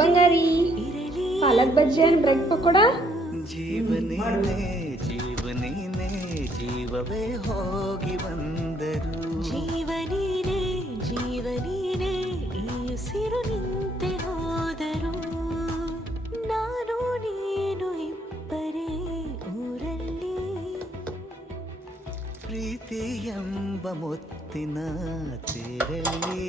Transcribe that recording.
Bangari palak bajji and bread pakoda. ಜೀವನೇ ಜೀವನೇ ಜೀವವೇ ಹೋಗಿ ಬಂದರು. ಜೀವನೀನೇ ಜೀವನೀನೇ ಈ ಉಸಿರು ನಿಂತೆ ಹೋದರು. ನಾನು ನೀನು ಇಬ್ಬರೇ ಊರಲ್ಲಿ. ಪ್ರೀತಿ ಎಂಬ ಮುತ್ತಿನ ತೇರಲ್ಲಿ